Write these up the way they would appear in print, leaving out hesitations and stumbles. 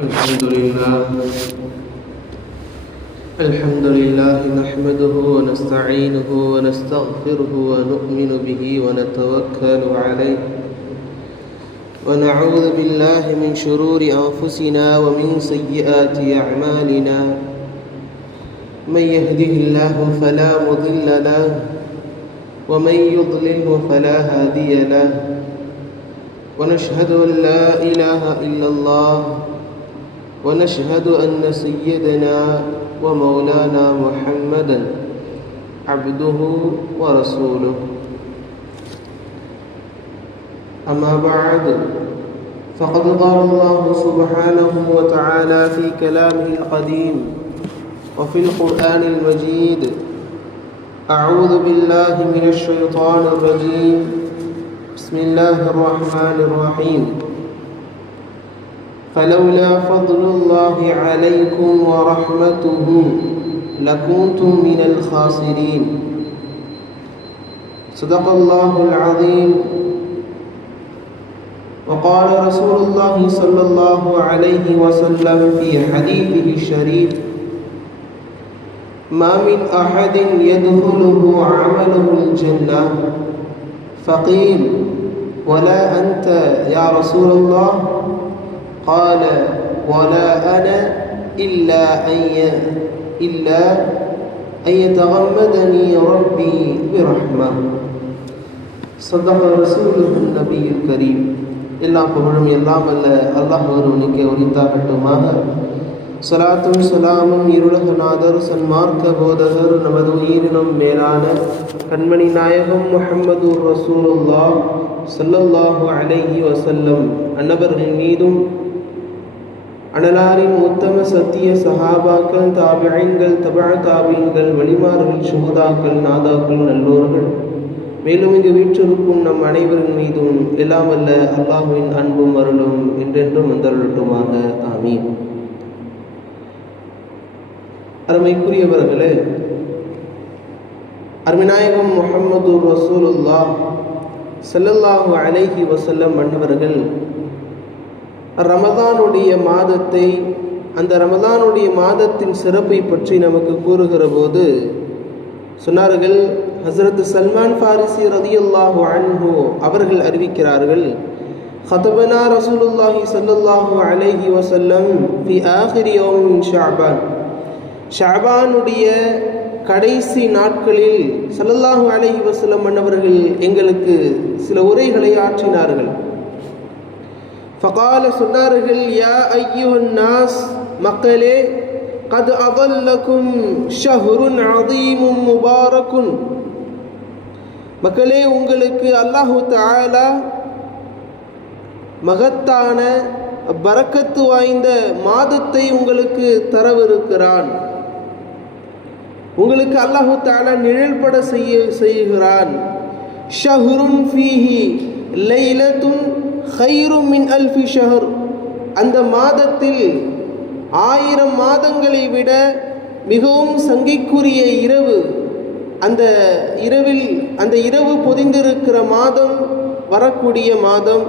الحمد لله نحمده ونستعينه ونستغفره ونؤمن به ونتوكل عليه ونعوذ بالله من شرور أنفسنا ومن سيئات أعمالنا من يهده الله فلا مضل له ومن يضلله فلا هادي له ونشهد أن لا إله إلا الله ونشهد أن سيدنا ومولانا محمدا عبده ورسوله أما بعد فقد قال الله سبحانه وتعالى في كلامه القديم وفي القرآن المجيد: أعوذ بالله من الشيطان الرجيم، بسم الله الرحمن الرحيم، فلولا فضل الله عليكم ورحمته لكنتم من الخاسرين. صدق الله العظيم. وقال رسول الله صلى الله عليه وسلم في حديثه الشريف: ما من أحد يدخله عمله الجنة. فقيل: ولا أنت يا رسول الله؟ قال: ولا أنا إلا أن يتغمدني ربي برحمة. صدق رسوله النبي الكريم. எல்லா புகழும் எல்லாம் அல்ல அல்லாஹ் ஒருவனுக்கே உரித்தாகட்டுமாக. ஸலாத்தும் ஸலாமும் இருளகநாதர் சன்மார்க்க போதகர் நமது உயிரினும் மேலான கண்மணி நாயகம் முஹம்மது ரசூலுல்லாஹ் ஸல்லல்லாஹு அலைஹி வஸல்லம் அன்னவர்கள் மீதும், அனலாரின் உத்தம சத்திய சஹாபாக்கள், தாபிஈன்கள், தபஅ தாபிஈன்கள், வலிமார்கள், சுஹதாக்கள், நாதாக்கள், நல்லோர்கள், மேலும் இங்கு வீற்றிருக்கும் நம் அனைவரின் மீதும் எல்லாம் அல்ல அல்லாஹ்வின் அன்பும் அருளும் என்றென்றும் வந்தருளட்டுமாக. ஆமீன். அருமைக்குரியவர்களே, அருமைநாயகம் முஹம்மது ரசூலுல்லாஹ் ஸல்லல்லாஹு அலைஹி வஸல்லம் அன்னவர்கள் ரமதானுடைய மாதத்தை, அந்த ரமதானுடைய மாதத்தின் சிறப்பை பற்றி நமக்கு கூறுகிற போது சொன்னார்கள், ஹஸரத் சல்மான் ஃபாரிசி ரலியல்லாஹு அன்ஹு அவர்கள் அறிவிக்கிறார்கள், خطبنا رسول الله صلى الله عليه وسلم في آخر يوم من شعبان. ஷஅபானுடைய கடைசி நாட்களில் ஸல்லல்லாஹு அலைஹி வஸல்லம் அன்னவர்கள் எங்களுக்கு சில உரைகளை ஆற்றினார்கள். ஃபகால சொன்னார்கள், யா அய்யுஹன் நாஸ், மக்களே, கத் அதல்லக்கும் ஷஹ்ருன் அதீமும் முபாரக்குன், மக்களே, உங்களுக்கு அல்லாஹு தஆலா மகத்தான பரக்கத்து வாய்ந்த மாதத்தை உங்களுக்கு தரவிருக்கிறான். உங்களுக்கு அல்லாஹு தஆலா நிழல்பட செய்கிறான். ஷஹ்ருன் ஃபீஹி லைலத்துன் கைரும் மின் அல்ஃபி ஷஹர், அந்த மாதத்தில் 1000 மாதங்களை விட மிகவும் சங்கைக்குரிய இரவு, அந்த இரவு பொதிந்திருக்கிற மாதம், வரக்கூடிய மாதம்.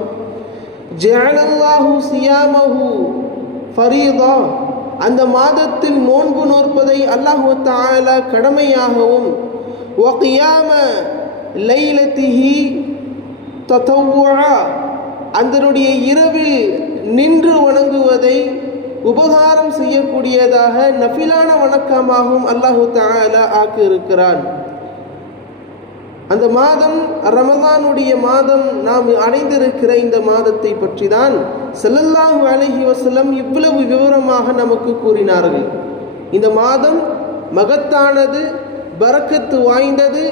ஜஅலல்லாஹு சியாமஹு ஃபரீதா, அந்த மாதத்தில் நோன்பு நோற்பதை அல்லாஹ் தஆலா கடமையாகவும், வ கியாம லைலத்திஹி ததவ்வுஆ, அதனுடைய இரவில் நின்று வணங்குவதை உபகாரம் செய்யக்கூடியதாக நஃபிலான வணக்கமாகவும் அல்லாஹு தஆலா ஆக்கியிருக்கிறான். அந்த மாதம் ரமதானுடைய மாதம். நாம் அடைந்திருக்கிற இந்த மாதத்தை பற்றி தான் ஸல்லல்லாஹு அலைஹி வஸல்லம் இவ்வளவு விவரமாக நமக்கு கூறினார்கள். இந்த மாதம் மகத்தானது, பரக்கத்து வாய்ந்தது,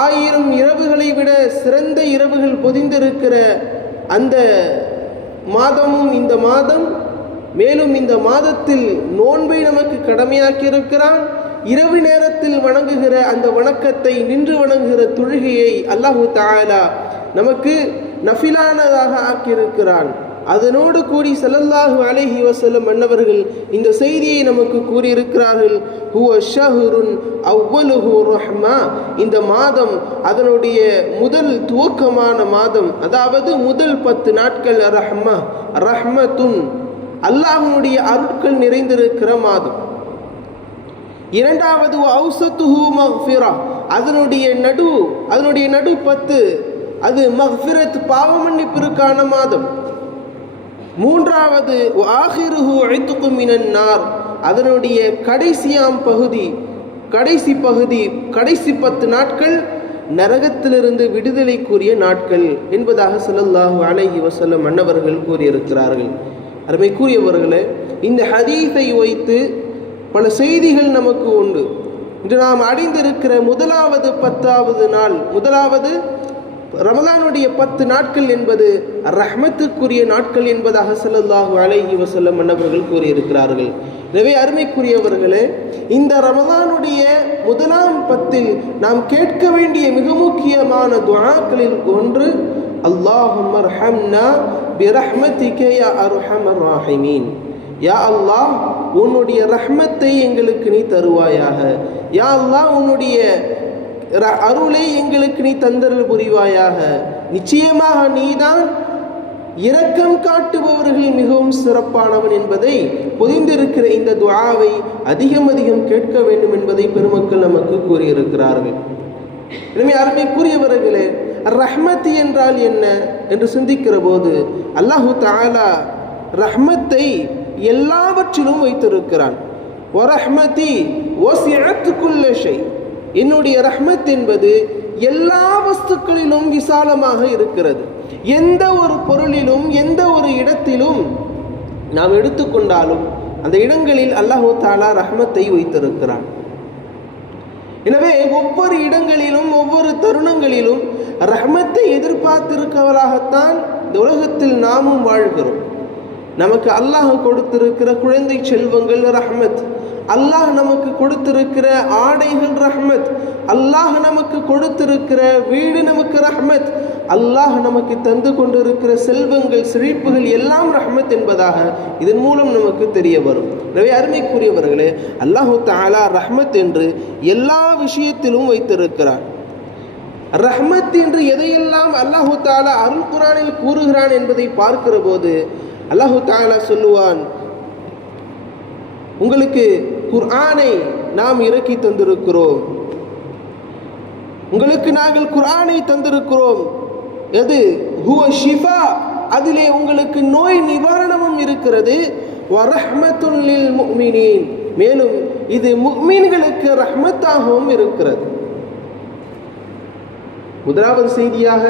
1000 இரவுகளை விட சிறந்த இரவுகள் பொதிந்திருக்கிற அந்த மாதமும் இந்த மாதம். மேலும் இந்த மாதத்தில் நோன்பை நமக்கு கடமையாக்கி இருக்கிறான். இரவு நேரத்தில் வணங்குகிற அந்த வணக்கத்தை, நின்று வணங்குகிற தொழுகையை அல்லாஹு தஆலா நமக்கு நஃபிலானதாக ஆக்கியிருக்கிறான். அதனோடு கூடி ஸல்லல்லாஹு அலைஹி வஸல்லம் அன்னவர்கள் இந்த செய்தியை நமக்கு கூறியிருக்கிறார்கள். ஹுவ ஷஹ்ருன் அவ்வலுஹு ரஹ்மா, இந்த மாதம் அதனுடைய முதல் துவக்கமான மாதம், அதாவது முதல் 10 நாட்கள் ரஹ்மா, ரஹ்மத்துன், அல்லாஹ்வினுடைய அருட்கள் நிறைந்திருக்கிற மாதம். இரண்டாவது அவுசத்துஹு மக்ஃபிரா, அதனுடைய நடு 10 அது மக்ஃபிரத் பாவ மன்னிப்பிற்கான மாதம். மூன்றாவது ஆஹிருஹு இத்கு மினன் நார், அதனுடைய கடைசி 10 நாட்கள் நரகத்திலிருந்து விடுதலைக்குரிய நாட்கள் என்பதாக ஸல்லல்லாஹு அலைஹி வஸல்லம் அன்னவர்கள் கூறியிருக்கிறார்கள். அருமைக்குரியவர்களே, இந்த ஹதீஸை வைத்து பல செய்திகள் நமக்கு உண்டு. இன்று நாம் அடைந்திருக்கிற முதலாவது 10வது நாள், முதலாவது ரமலானுடைய 10 நாட்கள் என்பது ரஹ்மத்துக்குரிய நாட்கள் என்பதாக ஸல்லல்லாஹு அலைஹி வஸல்லம் அன்னவர்கள் கூறியிருக்கிறார்கள். எனவே அருமைக்குரியவர்களே, இந்த ரமலானுடைய முதலாம் 10ல் நாம் கேட்க வேண்டிய மிக முக்கியமான துஆக்களில் ஒன்று அல்லாஹும்மர்ஹம்னா பிரஹ்மதிக யா அர்ஹமர் ராஹிமீன். யா அல்லாஹ், உன்னுடைய ரஹ்மத்தை எங்களுக்கு நீ தருவாயாக. யா அல்லாஹ், உன்னுடைய அருளை எங்களுக்கு நீ தந்தருள் புரிவாயாக. நிச்சயமாக நீதான் இரக்கம் காட்டுபவர்கள் மிகவும் சிறப்பானவன் என்பதை பொதிந்திருக்கிற இந்த துஆவை அதிகம் கேட்க வேண்டும் என்பதை பெருமக்கள் நமக்கு கூறியிருக்கிறார்கள். எனவே அருமைக்குரியவர்களே, ரஹ்மத் என்றால் என்ன என்று சிந்திக்கிற போது அல்லாஹு தஆலா ரஹ்மத்தை எல்லாவற்றிலும் வைத்திருக்கிறான். வரஹ்மதி வஸிஅத் குல்ல ஷை, என்னுடைய ரஹ்மத் என்பது எல்லா வஸ்துக்களிலும் விசாலமாக இருக்கிறது. எந்த ஒரு பொருளிலும் எந்த ஒரு இடத்திலும் நாம் எடுத்துக்கொண்டாலும் அந்த இடங்களில் அல்லாஹு தஆலா ரஹ்மத்தை வைத்திருக்கிறான். எனவே ஒவ்வொரு இடங்களிலும் ஒவ்வொரு தருணங்களிலும் ரஹ்மத்தை எதிர்பார்த்திருக்கவராகத்தான் இந்த உலகத்தில் நாமும் வாழ்கிறோம். நமக்கு அல்லாஹ் கொடுத்திருக்கிற குழந்தை செல்வங்கள் ரஹ்மத், அல்லாஹ் நமக்கு கொடுத்திருக்கிற ஆடைகள் ரஹ்மத், அல்லாஹ் நமக்கு கொடுத்திருக்கிற வீடு நமக்கு ரஹ்மத், அல்லாஹ் நமக்கு தந்து கொண்டிருக்கிற செல்வங்கள் செழிப்புகள் எல்லாம் ரஹ்மத் என்பதாக இதன் மூலம் நமக்கு தெரிய வரும். எனவே அருமைக்குரியவர்களே, அல்லாஹு தஆலா ரஹ்மத் என்று எல்லா விஷயத்திலும் வைத்திருக்கிறார். ரஹ்மத் என்று எதையெல்லாம் அல்லாஹு தஆலா அல் குர்ஆனில் கூறுகிறான் என்பதை பார்க்கிற போது அல்லாஹு தஆலா சொல்லுவான், உங்களுக்கு குர்ஆனை நாம் இறக்கி தந்திருக்கிறோம், உங்களுக்கு நாங்கள் குர்ஆனை தந்திருக்கிறோம். எது ஹுவ ஷிஃபா, அதிலே உங்களுக்கு நோய் நிவாரணமும் இருக்கிறது. வரஹ்மத்துல் லில் முஃமினீன், மேலும் இது முஃமின்களுக்கு ரஹ்மத்தாகவும் இருக்கிறது. முதலாவது செய்தியாக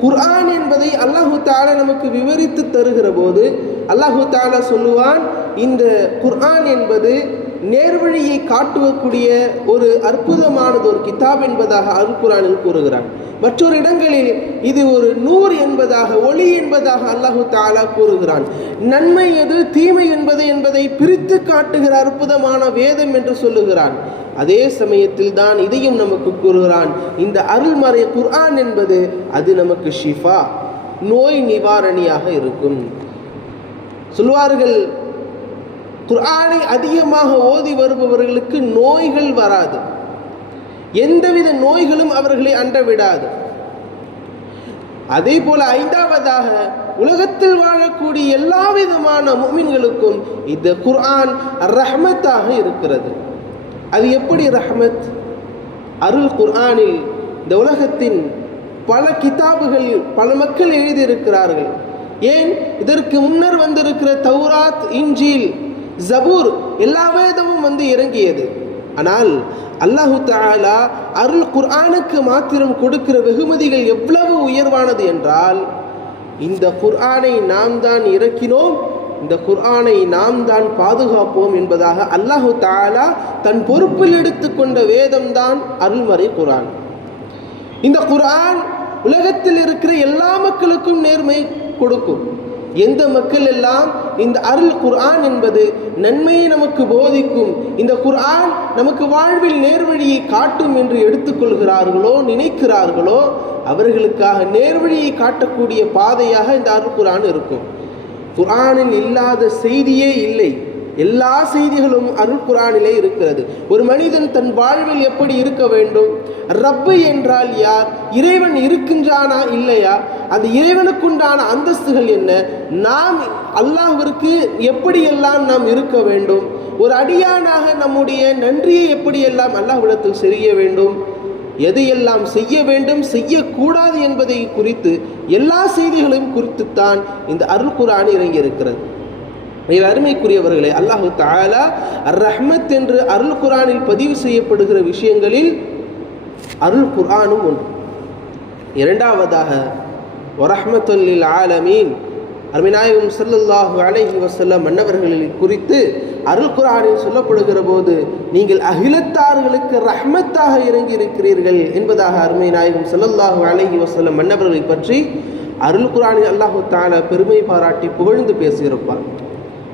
குர்ஆன் என்பதை அல்லாஹு தஆலா நமக்கு விவரித்து தருகிற போது அல்லாஹு தஆலா சொல்லுவான், இந்த குர்ஆன் என்பது நேர்வழியை காட்டுவக்கூடிய ஒரு அற்புதமானது ஒரு கிதாப் என்பதாக அல் குர்ஆனில் கூறுகிறான். மற்றொரு இடங்களில் இது ஒரு நூர் என்பதாக, ஒளி என்பதாக அல்லாஹு தஆலா கூறுகிறான். நன்மை எது தீமை என்பதை பிரித்து காட்டுகிற அற்புதமான வேதம் என்று சொல்லுகிறான். அதே சமயத்தில் தான் இதையும் நமக்கு கூறுகிறான், இந்த அருள்மறை குர்ஆன் என்பது அது நமக்கு ஷிஃபா, நோய் நிவாரணியாக இருக்கும். சொல்வார்கள், குர்ஆனை அதிகமாக ஓதி வருபவர்களுக்கு நோய்கள் வராது, எந்தவித நோய்களும் அவர்களை அண்டவிடாது. அதே போல 5வதாக உலகத்தில் வாழக்கூடிய எல்லா விதமான முஃமின்களுக்கும் இந்த குர்ஆன் ரஹ்மத்தாக இருக்கிறது. அது எப்படி ரஹ்மத்? அருள் குர்ஆனில் இந்த உலகத்தின் பல கிதாபுகள் பல மக்கள் எழுதியிருக்கிறார்கள். ஏன், இதற்கு முன்னர் வந்திருக்கிற தௌராத், இன்ஜீல், ஜபூர் எல்லா வேதமும் இறங்கியது. ஆனால் அல்லாஹு தஆலா அருள் குர்ஆனுக்கு மாத்திரம் கொடுக்கிற வெகுமதிகள் எவ்வளவு உயர்வானது என்றால், இந்த குர்ஆனை நாம் தான் இறக்கினோம், இந்த குர்ஆனை நாம் தான் பாதுகாப்போம் என்பதாக அல்லாஹு தஆலா தன் பொறுப்பில் எடுத்துக்கொண்ட வேதம்தான் அருள்மறை குர்ஆன். இந்த குர்ஆன் உலகத்தில் இருக்கிற எல்லா மக்களுக்கும் நேர்மை கொடுக்கும். எந்த மக்கள் எல்லாம் இந்த அருள் குர்ஆன் என்பது நன்மையை நமக்கு போதிக்கும், இந்த குர்ஆன் நமக்கு வாழ்வில் நேர்வழியை காட்டும் என்று எடுத்துக்கொள்கிறார்களோ நினைக்கிறார்களோ அவர்களுக்காக நேர்வழியை காட்டக்கூடிய பாதையாக இந்த அருள் குர்ஆன் இருக்கும். குர்ஆனில் இல்லாத செய்தியே இல்லை. எல்லா செய்திகளும் அருள் குர்ஆனிலே இருக்கிறது. ஒரு மனிதன் தன் வாழ்வில் எப்படி இருக்க வேண்டும், ரப்பு என்றால் யார், இறைவன் இருக்கின்றானா இல்லையா, அந்த இறைவனுக்குண்டான அந்தஸ்துகள் என்ன, நாம் அல்லாஹ்விற்கு எப்படியெல்லாம் நாம் இருக்க வேண்டும், ஒரு அடியானாக நம்முடைய நன்றியை எப்படியெல்லாம் அல்லாஹ்விடத்தில் செய்ய வேண்டும், எதையெல்லாம் செய்ய வேண்டும் செய்யக்கூடாது என்பதை குறித்து எல்லா செய்திகளையும் குறித்துத்தான் இந்த அருள் குர்ஆன் இறங்கி இருக்கிறது. அருமைக்குரியவர்களே, அல்லாஹு தஆலா ரஹ்மத் என்று அருள் குர்ஆனில் பதிவு செய்யப்படுகிற விஷயங்களில் அருள் குர்ஆனும் ஒன்று. இரண்டாவதாக வரஹ்மத்துல் லில் ஆலமீன், அருமைநாயகம் ஸல்லல்லாஹு அலைஹி வஸல்லம் மன்னவர்களில் குறித்து அருள் குர்ஆனில் சொல்லப்படுகிற போது நீங்கள் அகிலத்தார்களுக்கு ரஹ்மத்தாக இறங்கி இருக்கிறீர்கள் என்பதாக அருமைநாயகம் ஸல்லல்லாஹு அலைஹி வஸல்லம் மன்னவர்களை பற்றி அருள் குர்ஆனில் அல்லாஹு தஆலா பெருமை பாராட்டி புகழ்ந்து பேசியிருப்பார்.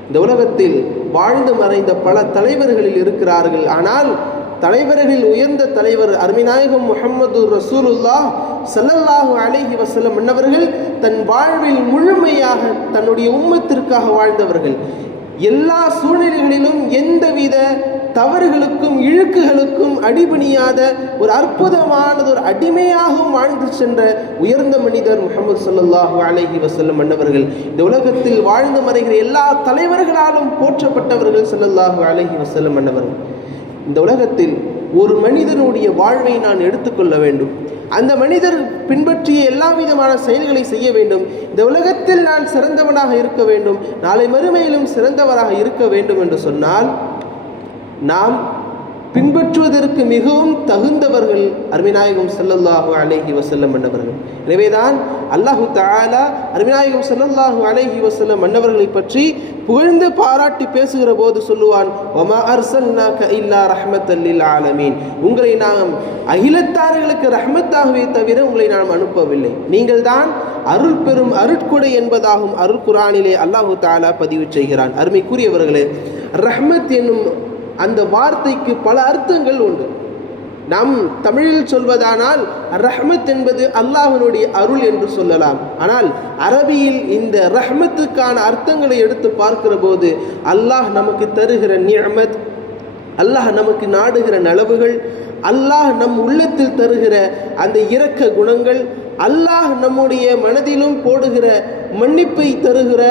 இந்த உலகத்தில் வாழ்ந்து மறைந்த பல தலைவர்களில் இருக்கிறார்கள். ஆனால் தலைவர்களில் உயர்ந்த தலைவர் அருமைநாயகம் முஹம்மது ரசூலுல்லாஹ் ஸல்லல்லாஹு அலைஹி வஸல்லம் மன்னவர்கள் தன் வாழ்வில் முழுமையாக தன்னுடைய உம்மத்திற்காக வாழ்ந்தவர்கள். எல்லா சூழ்நிலைகளிலும் எந்தவித தவறுகளுக்கும் இழுக்குகளுக்கும் அடிபணியாத ஒரு அற்புதமானது ஒரு அடிமையாகவும் வாழ்ந்து சென்ற உயர்ந்த மனிதர் முஹம்மது ஸல்லல்லாஹு அலைஹி வஸல்லம் மன்னவர்கள். இந்த உலகத்தில் வாழ்ந்து மறைகிற எல்லா தலைவர்களாலும் போற்றப்பட்டவர்கள் ஸல்லல்லாஹு அலைஹி வஸல்லம் மன்னவர்கள். இந்த உலகத்தில் ஒரு மனிதனுடைய வாழ்வை நான் எடுத்துக்கொள்ள வேண்டும், அந்த மனிதர் பின்பற்றிய எல்லா விதமான செயல்களை செய்ய வேண்டும், இந்த உலகத்தில் நான் சிறந்தவனாக இருக்க வேண்டும், நாளை மறுமையிலும் சிறந்தவராக இருக்க வேண்டும் என்று சொன்னால் நாம் பின்பற்றுவதற்கு மிகவும் தகுந்தவர்கள் அருமைநாயகம் ஸல்லல்லாஹு அலைஹி வஸல்லம் மன்னவர்கள். எனவேதான் அல்லாஹு தஆலா அருமைநாயகம் ஸல்லல்லாஹு அலைஹி வஸல்லம் மன்னவர்களை பற்றி புகழ்ந்து பாராட்டி பேசுகிற போது சொல்லுவான், வமா அர்ஸல்னாக இல்லா ரஹ்மத்தல் லில் ஆலமீன், உங்களை நாம் அகிலத்தார்களுக்கு ரஹ்மத்தாகவே தவிர உங்களை நாம் அனுப்பவில்லை, நீங்கள் தான் அருள் பெரும் அருட்கொடை என்பதாகும் அருள் குர்ஆனிலே அல்லாஹு தஆலா பதிவு செய்கிறான். அருமைக்குரியவர்களே, ரஹ்மத் என்னும் அந்த வார்த்தைக்கு பல அர்த்தங்கள் உண்டு. நாம் தமிழில் சொல்வதானால் ரஹ்மத் என்பது அல்லாஹ்வினுடைய அருள் என்று சொல்லலாம். ஆனால் அரபியில் இந்த ரஹ்மத்துக்கான அர்த்தங்களை எடுத்து பார்க்கிற போது அல்லாஹ் நமக்கு தருகிற நிஅமத், அல்லாஹ் நமக்கு நாடுகிற நலவுகள், அல்லாஹ் நம் உள்ளத்தில் தருகிற அந்த இரக்க குணங்கள், அல்லாஹ் நம்முடைய மனதிலும் போடுகிற மன்னிப்பை தருகிற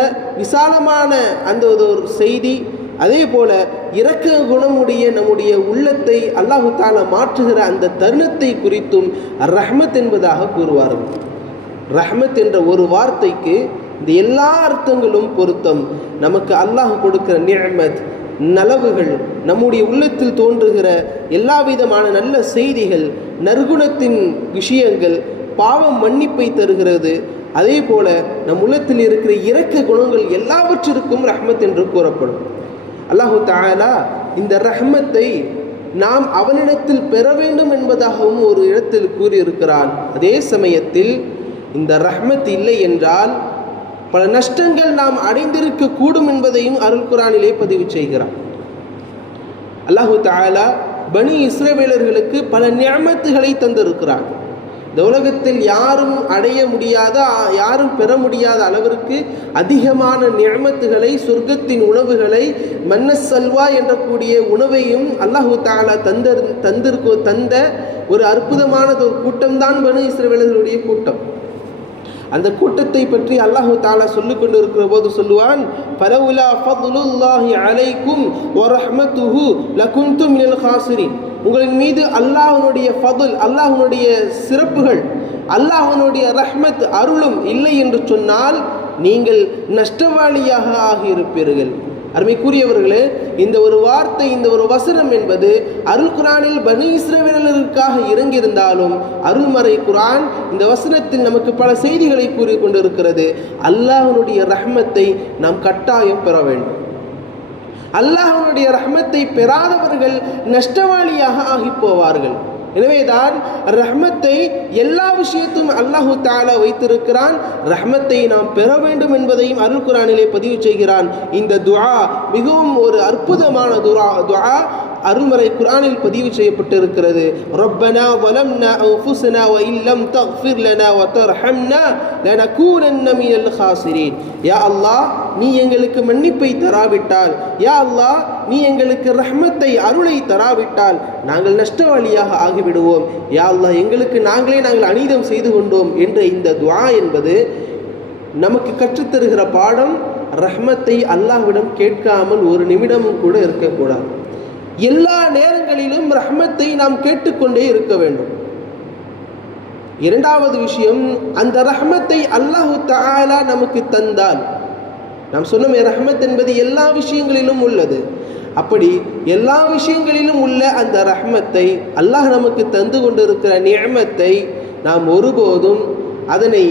விசாலமான அந்த ஒரு செய்தி, அதே போல இரக்க குணமுடைய நம்முடைய உள்ளத்தை அல்லாஹு தஆலா மாற்றுகிற அந்த தருணத்தை குறித்தும் ரஹ்மத் என்பதாக கூறுவார்கள். ரஹ்மத் என்ற ஒரு வார்த்தைக்கு இந்த எல்லா அர்த்தங்களும் பொருத்தம். நமக்கு அல்லாஹ் கொடுக்கிற நிஅமத், நலவுகள், நம்முடைய உள்ளத்தில் தோன்றுகிற எல்லா விதமான நல்ல செய்திகள், நற்குணத்தின் விஷயங்கள், பாவம் மன்னிப்பை தருகிறது, அதே போல நம் உள்ளத்தில் இருக்கிற இரக்க குணங்கள் எல்லாவற்றிற்கும் ரஹ்மத் என்று கூறப்படும். அல்லாஹு தஆலா இந்த ரஹ்மத்தை நாம் அவனிடத்தில் பெற வேண்டும் என்பதாகவும் ஒரு இடத்தில் கூறியிருக்கிறான். அதே சமயத்தில் இந்த ரஹ்மத் இல்லை என்றால் பல நஷ்டங்கள் நாம் அடைந்திருக்க கூடும் என்பதையும் அருள் குர்ஆனிலே பதிவு செய்கிறான். அல்லாஹு தஆலா பனி இஸ்ரவேலர்களுக்கு பல நிஅமத்துகளை தந்திருக்கிறான். இந்த உலகத்தில் யாரும் அடைய முடியாத, யாரும் பெற முடியாத அளவிற்கு அதிகமான நிஅமத்துகளை, சொர்க்கத்தின் உணவுகளை, மன்னசல்வா என்ற கூடிய உணவையும் அல்லாஹு தஆலா தந்த ஒரு அற்புதமானது ஒரு கூட்டம்தான் பனி இஸ்ரவேலர்களுடைய கூட்டம். அந்த கூட்டத்தை பற்றி அல்லாஹு தஆலா சொல்லிக் கொண்டு இருக்கிற போது சொல்லுவான், ஃபலவுலா ஃபதுலுல்லாஹி அலைக்கும் வ ரஹ்மத்துஹு லகுன்தும் மினல் காசிரின், உங்களின் மீது அல்லாஹ்வுடைய ஃபதுல், அல்லாஹ்வுடைய சிறப்புகள், அல்லாஹ்வுடைய ரஹ்மத் அருளும் இல்லை என்று சொன்னால் நீங்கள் நஷ்டவாளியாக ஆகியிருப்பீர்கள். அருமைக்குரியவர்களே, இந்த ஒரு வார்த்தை, இந்த ஒரு வசனம் என்பது அருள் குர்ஆனில் பனி இஸ்ரவேலர்களுக்காக இறங்கியிருந்தாலும் அருள்மறை குர்ஆன் இந்த வசனத்தில் நமக்கு பல செய்திகளை கூறி கொண்டிருக்கிறது. அல்லாஹ்வுடைய ரஹ்மத்தை நாம் கட்டாயம் பெற வேண்டும். அல்லாஹ்வுடைய ரஹ்மத்தை பெறாதவர்கள் நஷ்டவாளியாக ஆகி போவார்கள். எனவேதான் ரஹ்மத்தை எல்லா விஷயத்தும் அல்லாஹு தஆலா வைத்திருக்கிறான். ரஹ்மத்தை நாம் பெற வேண்டும் என்பதையும் அருள் குர்ஆனிலே பதிவு செய்கிறான். இந்த துஆ மிகவும் ஒரு அற்புதமான துஆ. அருள்மறை குர்ஆனில் பதிவு செய்யப்பட்டிருக்கிறது. ரப்பனா வலம்னா அன்ஃபுஸனா வ இல்லம் தக்ஃபிர் லனா வ தர்ஹம்னா லனகூனன்ன மினல் காசிரீன். யா அல்லாஹ், நீ எங்களுக்கு மன்னிப்பை தராவிட்டால், யா அல்லாஹ் நீ எங்களுக்கு ரஹ்மத்தை அருளை தராவிட்டால் நாங்கள் நஷ்டவாளியாக ஆகிவிடுவோம். யா அல்லாஹ், எங்களுக்கு நாங்கள் அநீதம் செய்து கொண்டோம் என்ற இந்த துஆ என்பது நமக்கு கற்றுத்தருகிற பாடம். ரஹ்மத்தை அல்லாஹ்விடம் கேட்காமல் ஒரு நிமிடமும் கூட இருக்கக்கூடாது. எல்லா நேரங்களிலும் ரஹ்மத்தை நாம் கேட்டுக்கொண்டே இருக்க வேண்டும். இரண்டாவது விஷயம், அந்த ரஹ்மத்தை அல்லாஹு தஆலா நமக்கு தந்தால், நாம் சொன்னோமே ரஹ்மத் என்பது எல்லா விஷயங்களிலும் உள்ளது. அப்படி எல்லா விஷயங்களிலும் உள்ள அந்த ரஹ்மத்தை, அல்லாஹ் நமக்கு தந்து கொண்டிருக்கிற நிஅமத்தை நாம் ஒருபோதும் அதனை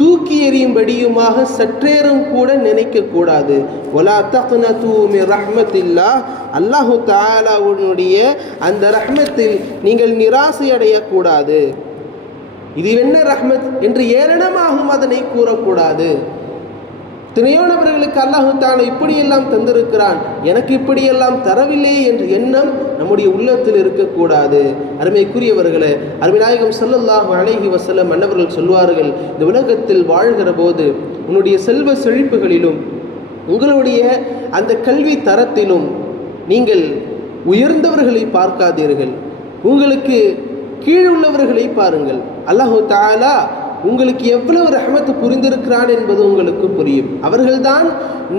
தூக்கி எறியும்படியுமாக சற்றேறும் கூட நினைக்கக்கூடாது. வலா தக்னது மின் ரஹ்மத்தில்லாஹ், அல்லாஹு தஆலாவுடைய அந்த ரஹ்மத்தில் நீங்கள் நிராசை அடையக்கூடாது. இது என்ன ரஹ்மத் என்று ஏளனமாகவும் அதனை கூறக்கூடாது. எத்தனையோ நபர்களுக்கு அல்லாஹு தஆலா இப்படியெல்லாம் தந்திருக்கிறான், எனக்கு இப்படியெல்லாம் தரவில்லை என்ற எண்ணம் நம்முடைய உள்ளத்தில் இருக்கக்கூடாது. அருமைக்குரியவர்களே, அருமைநாயகம் ஸல்லல்லாஹு அலைஹி வஸல்லம் அன்னவர்கள் சொல்வார்கள், இந்த உலகத்தில் வாழ்கிற போது உன்னுடைய செல்வ செழிப்புகளிலும் உங்களுடைய அந்த கல்வி தரத்திலும் நீங்கள் உயர்ந்தவர்களை பார்க்காதீர்கள், உங்களுக்கு கீழுள்ளவர்களை பாருங்கள். அல்லாஹு தஆலா உங்களுக்கு எவ்வளவு ரஹ்மத் புரிந்திருக்கிறான் என்பது உங்களுக்கு புரியும். அவர்கள்தான்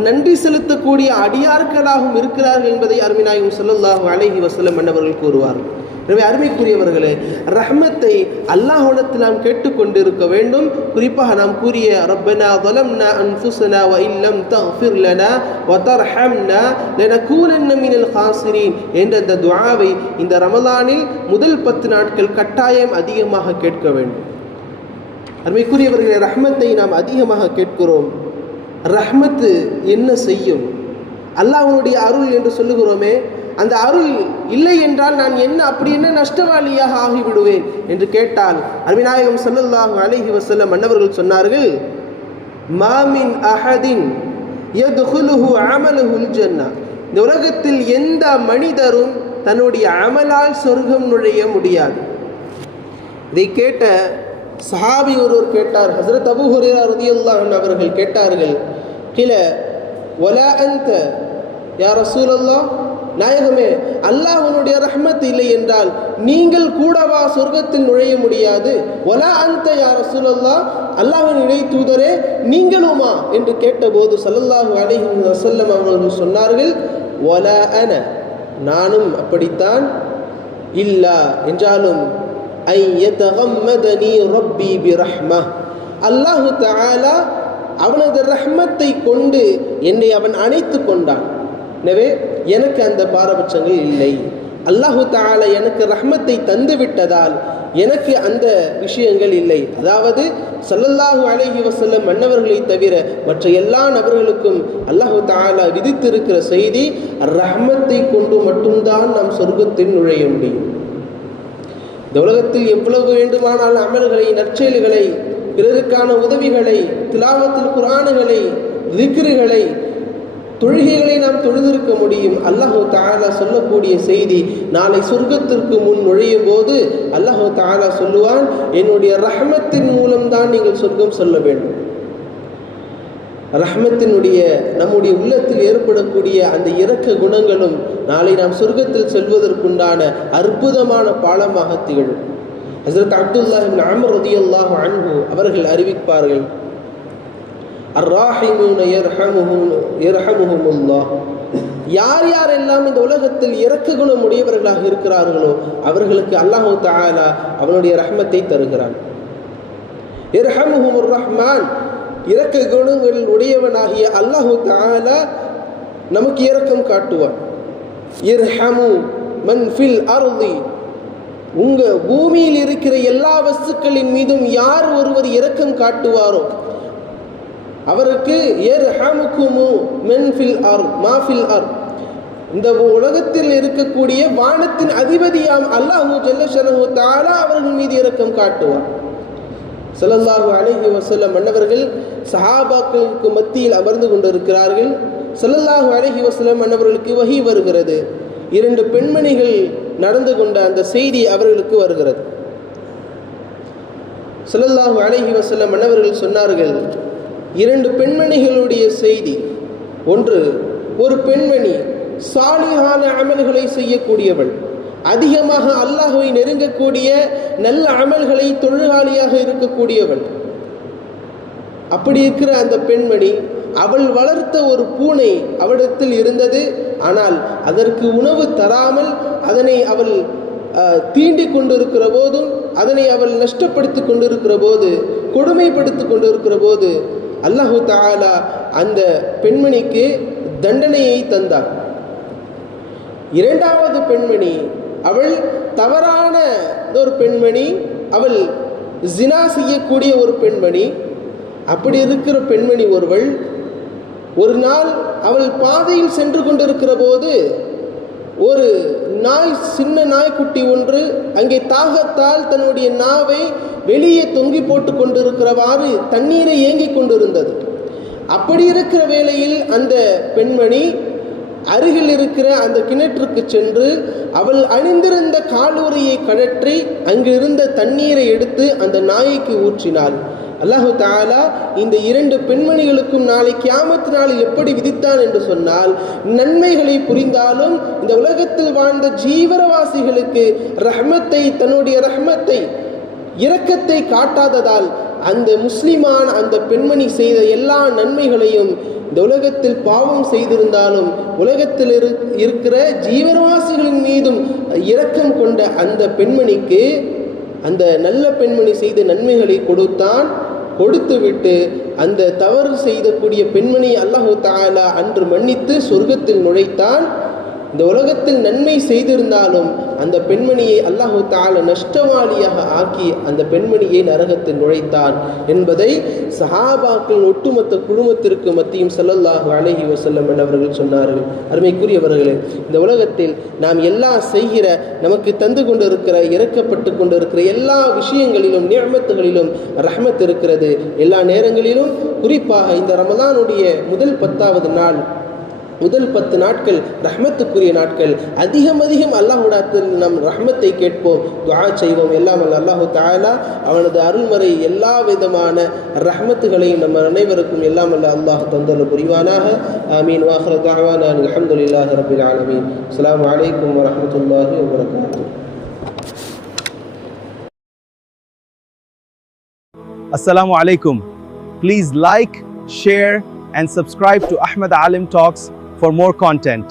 நன்றி செலுத்தக்கூடிய அடியார்களாகவும் இருக்கிறார்கள் என்பதை அருமைநாயகம் ஸல்லல்லாஹு அலைஹி வஸல்லம் அன்னவர்கள் கூறுவார்கள். எனவே அருமைக்குரியவர்களே, ரஹ்மத்தை அல்லாஹ்விடத்தில் நாம் கேட்டுக்கொண்டிருக்க வேண்டும். குறிப்பாக நாம் கூறிய ரப்பனா ஸலம்னா அன்ஃபுஸனா வ இல்லம் தக்ஃபிர் லனா வ தர்ஹம்னா லனகூனன்ன மினல் காசிரீன் என்ற இந்த துஆவை இந்த ரமலானில் முதல் 10 நாட்கள் கட்டாயம் அதிகமாக கேட்க வேண்டும். அருமைக்குரியவர்களே, ரஹ்மத்தை நாம் அதிகமாக கேட்கிறோம். ரஹ்மத்து என்ன செய்யும்? அல்லாஹ்வுடைய அருள் என்று சொல்லுகிறோமே, அந்த அருள் இல்லை என்றால் நான் அப்படி என்ன நஷ்டவாளியாக ஆகிவிடுவேன் என்று கேட்டால், அருமைநாயகம் ஸல்லல்லாஹு அலைஹி வஸல்லம் அன்னவர்கள் சொன்னார்கள், மா மின் அஹதின் யத்குலுஹு அமலுஹுல் ஜன்னா, இந்த உலகத்தில் எந்த மனிதரும் தன்னுடைய அமலால் சொர்க்கம் நுழைய முடியாது. இதை கேட்ட சஹாபி ஒருவர் கேட்டார், ஹஸரத் அபூ ஹுரைரா ரலியல்லாஹு அன்ஹு அவர்கள் கேட்டார்கள், கில வலா அன்த யா ரசூலல்லாஹ், நாயகமே அல்லாஹ்வுடைய ரஹ்மத் இல்லை என்றால் நீங்கள் கூடவா சொர்க்கத்தில் நுழைய முடியாது? வலா அன்த யா ரசூலல்லாஹ், அல்லாஹ்வின் இறை தூதரே நீங்களுமா என்று கேட்டபோது ஸல்லல்லாஹு அலைஹி வஸல்லம் அவர்கள் சொன்னார்கள், வலா அன, நானும் அப்படித்தான், இல்லா என்றாலும் ஐயதகம்மதனி ரப்பி பிரஹ்மஹ், அல்லாஹு தஆலா அவனது ரஹ்மத்தை கொண்டு என்னை அவன் அணைத்து கொண்டான். எனவே எனக்கு அந்த பாரபட்சங்கள் இல்லை. அல்லாஹு தஆலா எனக்கு ரஹ்மத்தை தந்து விட்டதால் எனக்கு அந்த விஷயங்கள் இல்லை. அதாவது ஸல்லல்லாஹு அலைஹி வஸல்லம் மன்னவர்களை தவிர மற்ற எல்லா நபர்களுக்கும் அல்லாஹு தஆலா விதித்திருக்கிற செய்தி, ரஹ்மத்தை கொண்டு மட்டும்தான் நாம் சொர்க்கத்தில் நுழைய முடியும். இந்த உலகத்தில் எவ்வளவு வேண்டுமானால் அமல்களை, நற்செயல்களை, பிறருக்கான உதவிகளை, திலாவத்துல் குர்ஆன்களை, திக்ருகளை, தொழுகைகளை நாம் தொழுதிருக்க முடியும். அல்லாஹு தஆலா சொல்லக்கூடிய செய்தி, நாளை சொர்க்கத்திற்கு முன் நுழையும் போது அல்லாஹு தஆலா சொல்லுவான், என்னுடைய ரஹ்மத்தின் மூலம்தான் நீங்கள் சொர்க்கம் சொல்ல வேண்டும். ரஹ்மத்தினுடைய நம்முடைய உள்ளத்தில் ஏற்படக்கூடிய அந்த இரக்க குணங்களும் நாளை நாம் சொர்க்கத்தில் செல்வதற்குண்டான அற்புதமான பாலமாக திகழும். ஹஸரத் அப்துல்லாஹ் இப்னு அம்ர் ரலியல்லாஹு அன்ஹு அவர்கள் அறிவிப்பார்கள், அர்ராஹிமூன யர்ஹமுஹுமுல்லாஹ், யார் யாரெல்லாம் இந்த உலகத்தில் இரக்க குணம் உடையவர்களாக இருக்கிறார்களோ அவர்களுக்கு அல்லாஹு தஆலா அவனுடைய ரஹ்மத்தை தருகிறான். யர்ஹமுஹுமுர் ரஹ்மான், இரக்க குணங்கள் உடையவனாகிய அல்லாஹு தஆலா நமக்கு இரக்கம் காட்டுவான். இர்ஹமு மன் ஃபில் அர்தி, உங்க பூமியில் இருக்கிற எல்லா வஸ்துக்களின் மீதும் யார் ஒருவர் இரக்கம் காட்டுவாரோ அவருக்கு யர்ஹமுகுமு மன் ஃபில் அர்த் மா ஃபில் அர்த், இந்த உலகத்தில் இருக்கக்கூடிய வானத்தின் அதிபதியாம் அல்லாஹு ஜல்ல ஷனஹு தஆலா அவர்கள் மீது இரக்கம் காட்டுவார். ஸல்லல்லாஹு அலைஹி வஸல்லம் மன்னவர்கள் சஹாபாக்களுக்கு மத்தியில் அமர்ந்து கொண்டிருக்கிறார்கள். ஸல்லல்லாஹு அலைஹி வஸல்லம் மன்னவர்களுக்கு வஹி வருகிறது. 2 பெண்மணிகள் நடந்து கொண்ட அந்த செய்தி அவர்களுக்கு வருகிறது. ஸல்லல்லாஹு அலைஹி வஸல்லம் அன்னவர்கள் சொன்னார்கள், 2 பெண்மணிகளுடைய செய்தி. ஒன்று, ஒரு பெண்மணி சாலிஹான அமல்களை செய்யக்கூடியவள், அதிகமாக அல்லாஹ்வை நெருங்கக்கூடிய நல்ல அமல்களை தொழுகாளியாக இருக்கக்கூடியவள். அப்படி இருக்கிற அந்த பெண்மணி, அவள் வளர்த்த ஒரு பூனை அவளிடத்தில் இருந்தது. ஆனால் அதற்கு உணவு தராமல் அதனை அவள் தீண்டிக் கொண்டிருக்கிற போதும், அதனை அவள் நஷ்டப்படுத்தி கொண்டிருக்கிற போது, கொடுமைப்படுத்தி கொண்டிருக்கிற போது அல்லாஹு தஆலா அந்த பெண்மணிக்கு தண்டனையை தந்தார். 2வது பெண்மணி, அவள் தவறான ஒரு பெண்மணி, அவள் ஜினா செய்யக்கூடிய ஒரு பெண்மணி. அப்படி இருக்கிற பெண்மணி ஒருவள் ஒரு நாள் அவள் பாதையில் சென்று கொண்டிருக்கிற போது ஒரு நாய், சின்ன நாய்க்குட்டி ஒன்று அங்கே தாகத்தால் தன்னுடைய நாவை வெளியே தொங்கி போட்டு கொண்டிருக்கிறவாறு தண்ணீரை ஏங்கிக் கொண்டிருந்தது. அப்படி இருக்கிற வேளையில் அந்த பெண்மணி அருகில் இருக்கிற அந்த கிணற்றுக்கு சென்று அவள் அணிந்திருந்த காலுறையை கழற்றி அங்கிருந்த தண்ணீரை எடுத்து அந்த நாய்க்கு ஊற்றினாள். அல்லாஹு தஆலா இந்த 2 பெண்மணிகளுக்கும் நாளை கியாமத் நாளில் எப்படி விதித்தான் என்று சொன்னால், நன்மைகளை புரிந்தாலும் இந்த உலகத்தில் வாழ்ந்த ஜீவரவாசிகளுக்கு ரஹ்மத்தை, தன்னுடைய ரஹ்மத்தை, இரக்கத்தை காட்டாததால் அந்த முஸ்லிமான அந்த பெண்மணி செய்த எல்லா நன்மைகளையும் இந்த உலகத்தில் பாவம் செய்திருந்தாலும் உலகத்தில் இருக்கிற ஜீவரவாசிகளின் மீதும் இரக்கம் கொண்ட அந்த பெண்மணிக்கு அந்த நல்ல பெண்மணி செய்த நன்மைகளை கொடுத்துவிட்டு அந்த தவறு செய்தக்கூடிய பெண்மணி அல்லாஹு தஆலா அன்று மன்னித்து சொர்க்கத்தில் நுழைத்தான். இந்த உலகத்தில் நன்மை செய்திருந்தாலும் அந்த பெண்மணியை அல்லாஹு தஆலா நஷ்டவாளியாக ஆக்கி அந்த பெண்மணியை நரகத்தில் நுழைத்தான் என்பதை சஹாபாக்கள் ஒட்டுமொத்த குழுமத்திற்கு மத்தியும் ஸல்லல்லாஹு அலைஹி வஸல்லம் அவர்கள் சொன்னார்கள். அருமைக்குரியவர்களே, இந்த உலகத்தில் நாம் எல்லா செய்கிற, நமக்கு தந்து கொண்டிருக்கிற, இறக்கப்பட்டு கொண்டிருக்கிற எல்லா விஷயங்களிலும், நிஅமத்துகளிலும் ரஹ்மத் இருக்கிறது. எல்லா நேரங்களிலும், குறிப்பாக இந்த ரமலானுடைய முதல் 10வது நாள், முதல் 10 நாட்கள் ரஹ்மத்துக்குரிய நாட்கள். அதிகம் அல்லாஹ்விடத்தில் நம் ரஹ்மத்தை கேட்போம், துஆ செய்வோம். எல்லாம் அல்லாஹு தஆலா அவனது அருள்மறை எல்லா விதமான ரஹ்மத்துகளையும் நம்ம அனைவருக்கும் எல்லாம் அல்லாஹ் தந்தல் புரிவானாக. ஆமீன். வாஹிரு தஅவானா அல்ஹம்துலில்லாஹி ரப்பில் ஆலமீன். அஸ்ஸலாமு அலைக்கும் வரஹ்மத்துல்லாஹி வபரகாத்துஹு. Assalamu alaikum. Please like, share and subscribe to Ahmad Alim Talks for more content.